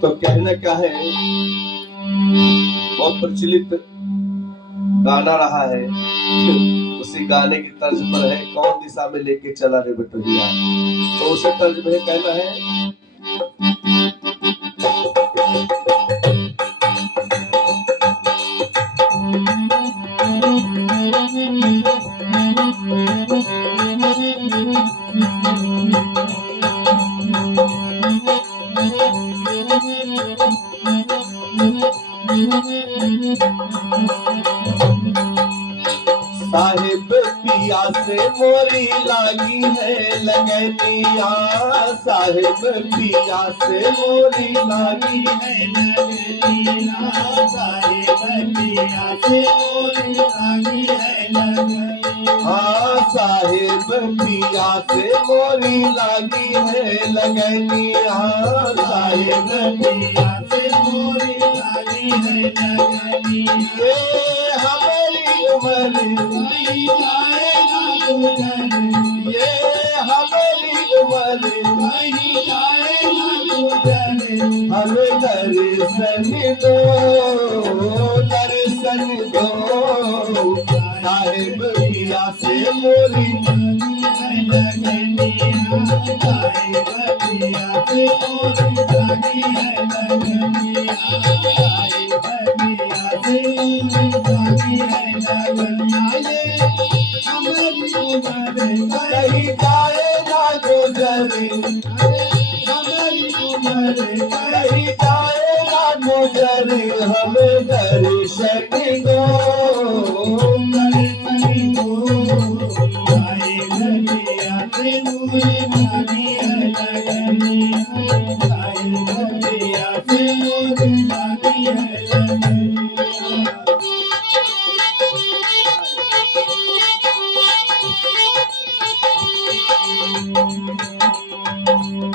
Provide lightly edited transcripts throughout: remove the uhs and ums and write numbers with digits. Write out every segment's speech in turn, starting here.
तो कहना क्या है, बहुत प्रचलित गाना रहा है, उसी गाने की तर्ज पर है, कौन दिशा में लेके चला रे बटोहिया। तो उसे तर्ज में कहना है, साहिब पिया से मोरी लागी है लगनिया, साहिब पिया से मोरी लागी है लगनिया, साहिब पिया से मोरी लागी है लगनिया, साहिब पिया से मोरी लागी है लगनिया, साहिब पिया से मोरी लागी है लगनिया। हमारी उम्र नहीं जाएगा गुजर, ये हमारी उम्र नहीं जाएगा गुजर, हमें दर्शन दो, दर्शन दो, साहिब पिया से मोरी लगनिया, साहिब पिया से मोरी लागी है लगनिया, साहिब पिया से मोरी लागी है लगनिया। ये हमारी उम्र कहीं जाए ना गुजरे, हमारी उम्र कहीं जाए ना गुजरे, हमें दर्शन दो, दर्शन दो, साहिब पिया से मोरी लागी है लगनिया, साहिब पिया से मोरी लागी है लगनिया।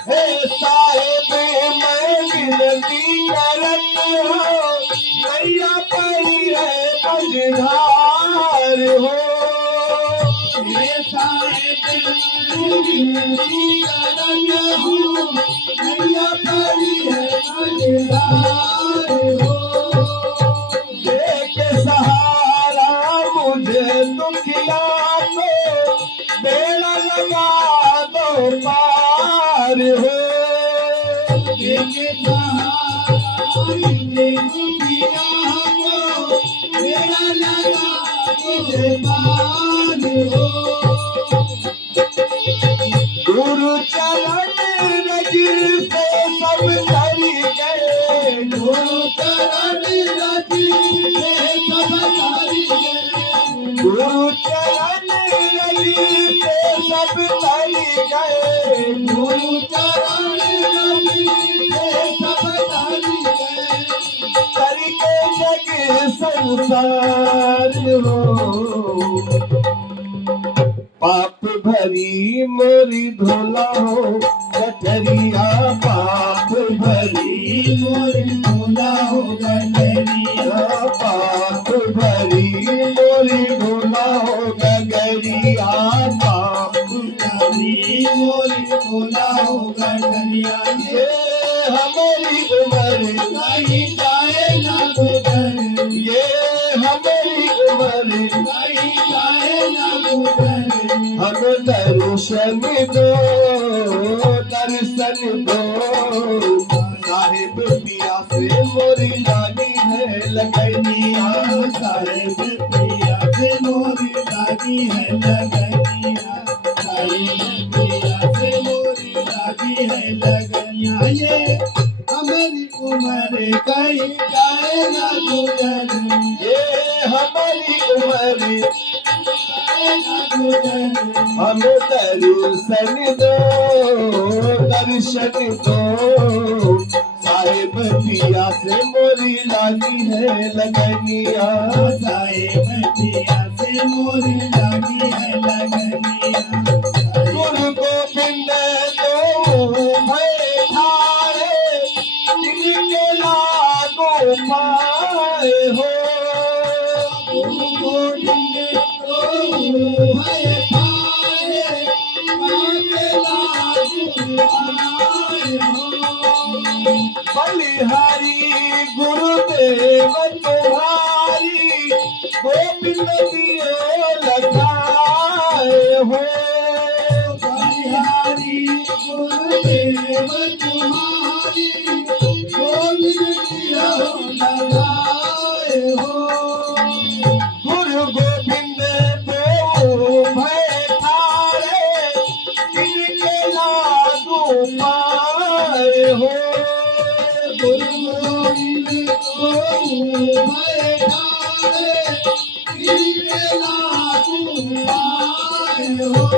हे साहिब मैं विनती करत हूँ, नैया पड़ी है मझधार हो, हे साहिब मैं विनती करत हूँ, नैया पड़ी है मझधार हो, देख सहारा मुझे दुखिया को, बेड़ा लगा दो पार हो, देख सहारा मुझे दुखिया को, बेड़ा लगा दो पार हो, गुरु चरण रज से सब धरी गए, गुरु चरण रज से सब धरी गए, गुरु चरण रज से सब धरी गए, गुरु चरण रज से सब धरी गए, करके जग संसार हो, पाप भरी मोरी धोला हो गठरिया, पाप भरी मोरी धोला हो गठरिया, पाप भरी मोरी धोला हो गगरिया, पाप भरी मोरी धोला हो गगरिया। ये हमारी उम्र नहीं जाए ना गुजर, ये हमारी उम्र नहीं जाए ना गुजर, हम दर्शन दो, दर्शन दो, साहिब पिया से मोरी लागी है लगनिया, साहिब पिया से मोरी लागी है लगनिया, साहिब पिया से मोरी लागी है लगनिया। ये हमारी उम्र कहीं जाए ना गुजर, ये हमारी उम्र हम दर्शन दो, दर्शन दो, साहिब पिया से मोरी लागी है लगनिया, साहिब पिया से मोरी लागी है लगनिया। गुरु गोविंद तो भय ठाए, जिनके लागो पाए हो, गुरु गोविंद तो भय ठाए, मांगे लागो पाए हो, बलि बलिहारी गुरुदेव तुम्हारी गोविंद दियो लगाए हो। बलिहारी गुरुदेव तुम्हारी गोविंद दियो लगाए हो। गुरु गोविंद देव भय थारे जिनके लागू पाए हो। गुरु गोविंद देव भय थारे जिनके लागू पाए हो।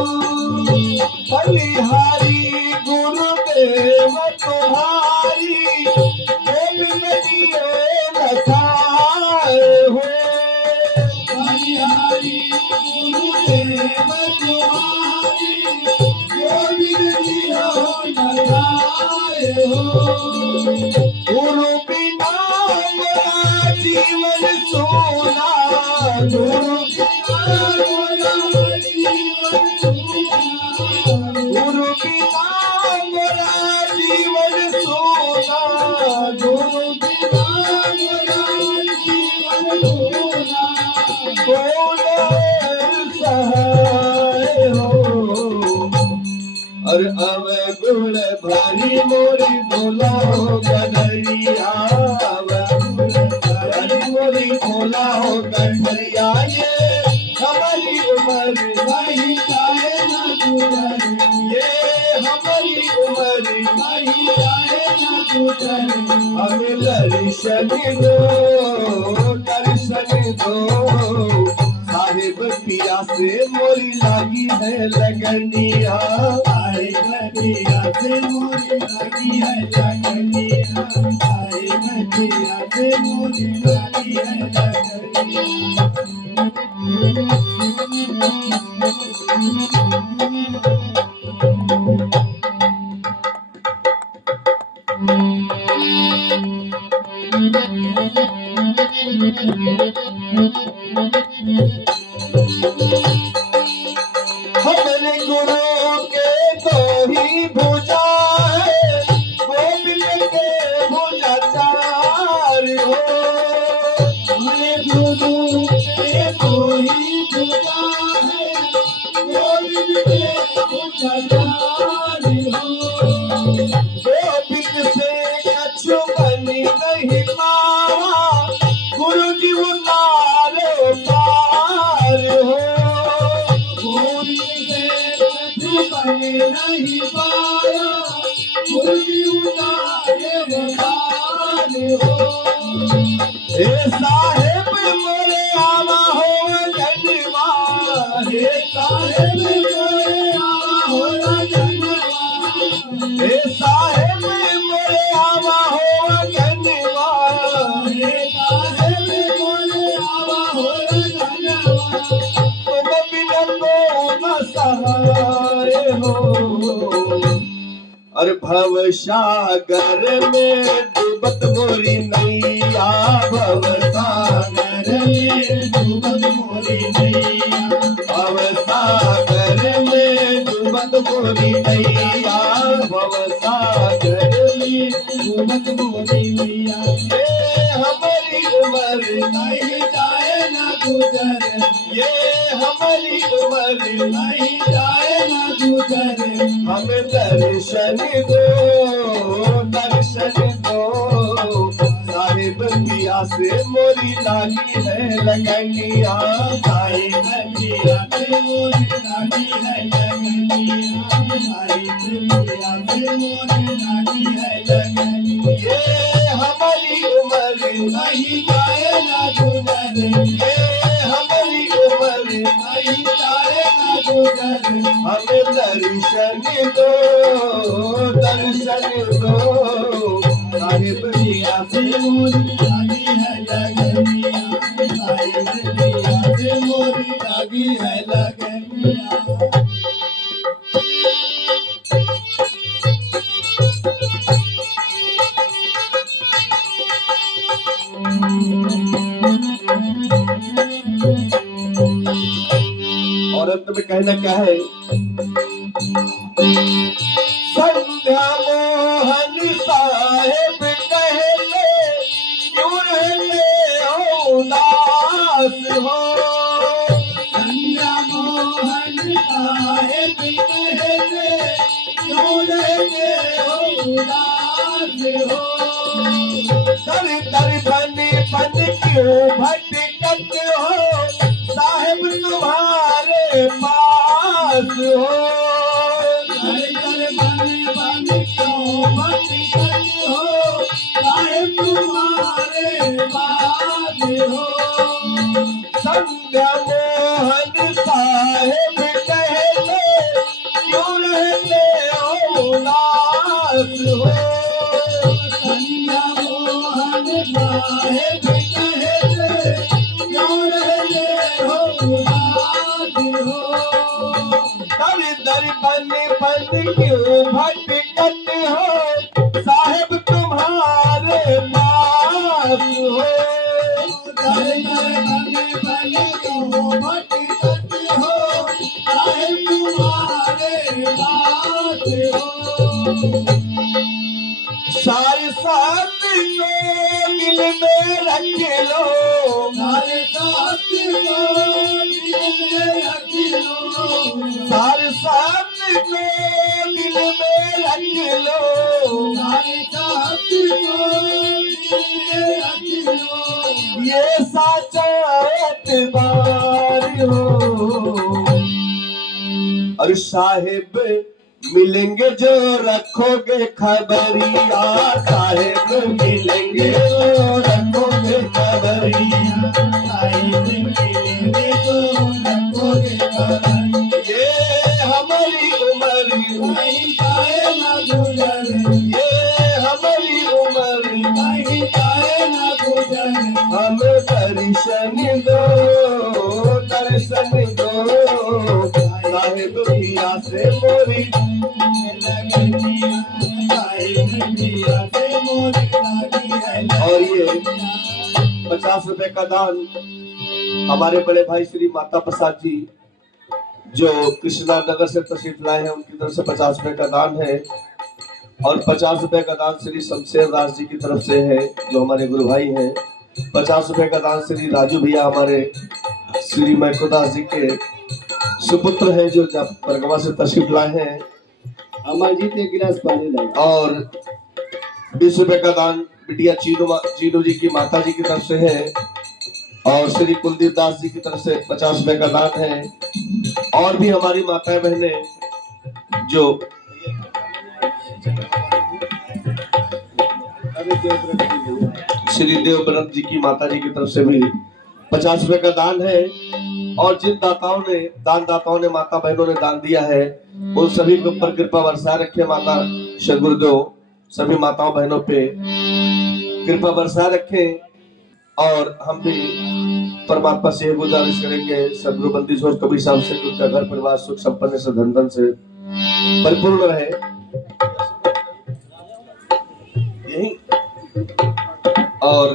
बलिहारी गुरुदेव तुम्हारी गोविंद दियो लगाए हो। बलिहारी गुरुदेव तुम्हारी गोविंद दियो लगाए हो। गुरु बिना मेरा जीवन सोना, गुरु बिना मोरा जीवन सोना। गुरु बिना मेरा जीवन सोना, गुरु बिना मोरा जीवन सोना। कौन सहाय हो। और अब गुण भारी मोरी भोला हो कन्हैया, भारी मोरी भोला हो कन्हैया। ये हमारी उम्र नहीं चाहे ना गुजर, ये हमारी उम्र नहीं चाहे ना गुजर। हमें दर्शन दो, दर्शन दो। साहिब पिया से मोरी लागी है लगनिया, आए गठिया से मोरी लगी है लगनिया। आए गठिया से मोरी लगी है लगनिया। हमारे गुरु के दो ही भुजा है, गोविंद के भुजा चार हो। हमारे गुरु के कोई भुजा है, गोविंद के भुजा चार हो। गोविंद से कछु बनी नहीं पावा, गुरु जी उतारो पार हो। गोविंद से कछु बने नहीं पाया, गुरु उतारे बहार हो। हे साहेब मोरे आवा हो जनवा, हे साहेब मोरे आवा होला जनवा। हे साहेब मोरे आवा हो जनवा। हे साहेब मोरे आवा होला जनवा। तुम बिना कौन सहाय हो। और भव सागर में डूबत मोरी नैया, भव सागर में डूबत मोरी नैया। भव सागर में डूबत मोरी नैया, भव सागर में डूबत मोरी नैया। ये हमारी उम्र नहीं जाए ना गुजर, ये हमारी उम्र नहीं जाए ना गुजर। हमें दर्शन दो, दर्शन दो। साहिब पिया से मोरी लागी है लगनिया, साहिब पिया से मोरी लागी है लगनिया। साहिब पिया से मोरी लागी है लगनिया। ये हमारी उम्र नहीं जाए ना गुजर, ये हमारी उम्र नहीं जाए ना गुजर। हमें दर्शन दो, दर्शन दो। साहिब पिया से मोरी लागी है लगनिया। साहिब पिया से मोरी लागी है लगनिया। और अंत में कहना क्या है? संध्या मोहन साहेब कहते उदास हो। दर दर बन बन क्यों भटकत हो, साहेब तुम्हारे पास हो। दर दर बन बन क्यों भटकत हो, साहेब तुम्हारे पास हो। संध्या मोहन साहेब कहते क्यों रहते हो उदास हो। संध्या मोहन साहेब कहते क्यों रहते हो उदास हो। दर दर बन बन क्यों भटकत हो, साहेब तुम्हारे पास हो। दर दर बन बन क्यों भटकत हो, साहेब तुम्हारे पास हो। सारे साथ को दिल में रख लो, सारे साथ को दिल में रख लो। सारे साथ को दिल में रख लो। सारे साथ को दिल में रख लो। ये साचा एतबार हो। और साहेब मिलेंगे जो रखोगे खबरिया, साहेब मिलेंगे जो रखोगे खबरिया। साहिब मिलेंगे तो रखोगे खबरिया। ये हमारी उम्र नहीं जाए ना गुजर, ये हमारी उम्र नहीं जाए ना गुजर। हमें दर्शन दो, दर्शन दो। साहेब पिया से मोरी लगनिया, साहिब पिया से मोरी लगी है। और ये 50 रुपए का दान हमारे बड़े भाई श्री माता प्रसाद जी जो कृष्णा नगर से तशरीफ लाए हैं, उनकी तरफ से 50 रुपए का दान है। और 50 रुपए का दान श्री शमशेर दास जी की तरफ से है जो हमारे गुरु भाई हैं। 50 रुपए का दान श्री राजू भैया हमारे श्री मैकोदास जी के सुपुत्र हैं जो परगवा से तशरीफ लाए हैं। अमरजीत एक गिलास पानी लाए। और 20 रुपए का दान बिटिया चीनू जी की माता जी की तरफ से है। और श्री कुलदीप दास जी की तरफ से 50 रुपए का दान है। और भी हमारी माताएं बहनें जो श्री देवव्रत जी की माता जी की तरफ से भी 50 रुपए का दान है। और जिन दाताओं ने माता बहनों ने दान दिया है, उन सभी के ऊपर कृपा बरसा रखे माता श्री गुरुदेव। सभी माताओं बहनों पे कृपा बरसा रखें। और हम भी परमात्मा से ये गुजारिश करेंगे सदगुरु बंदी छोड़ कबीर साहब से कि उनका घर परिवार सुख संपन्न से धन धन से परिपूर्ण रहे। यही और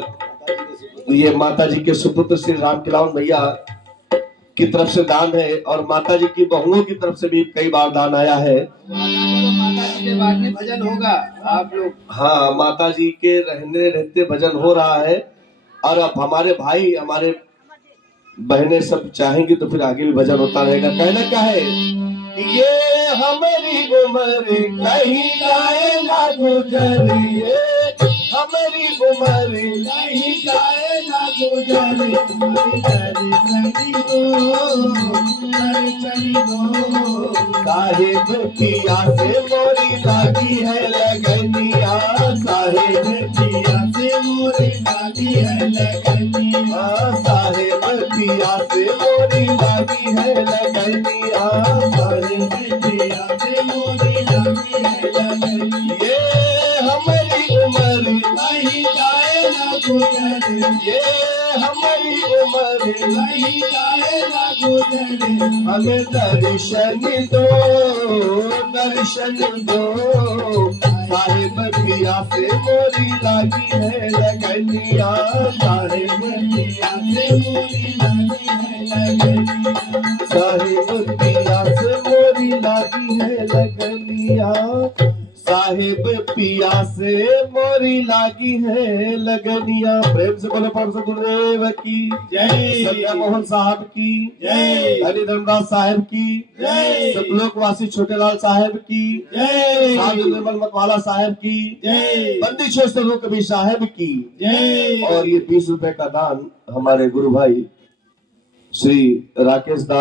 ये माता जी के सुपुत्र श्री राम किलावन भैया की तरफ से दान है। और माता जी की बहुओं की तरफ से भी कई बार दान आया है। माता जी के बाद में भजन होगा आप लोग। हाँ, माता जी के रहने रहते भजन हो रहा है। और अब हमारे भाई हमारे बहनें सब चाहेंगी तो फिर आगे भी भजन होता रहेगा। कहना क्या है, ये हमारी उम्र कहीं जाए ना गुजर, ये हमारी उम्र नहीं जाए ना गुजर। चली दो, चली दो। साहिब पिया से मोरी लागी है लगनिया, साहिब पिया से मोरी लागी है लगनिया। साहिब पिया से मोरी लागी है लगनिया। साहिब पिया से मोरी लागी है लगनिया। ये हमारी उम्र नहीं जाए ना गुजर, ये हमारी उम्र नहीं जाए ना गुजर। हमें दर्शन दो, दर्शन दो। साहिब पिया से मोरी लागी है लगनिया, साहिब पिया से मोरी लागी है लगनिया। साहिब पिया से मोरी लागी है लगनिया। साहेब पिया से मोरी लागी है लगनिया। प्रेम से बोलो परम सदगुरुदेव की जय। संध्या मोहन साहब की जय। हरि धर्मदास साहब की जय। सतलोकवासी छोटेलाल साहब की जय। साधु निर्मल मतवाला साहब की जय। बंदी छोड़ कबीर साहब की जय। और ये 20 रुपए का दान हमारे गुरु भाई श्री राकेश दास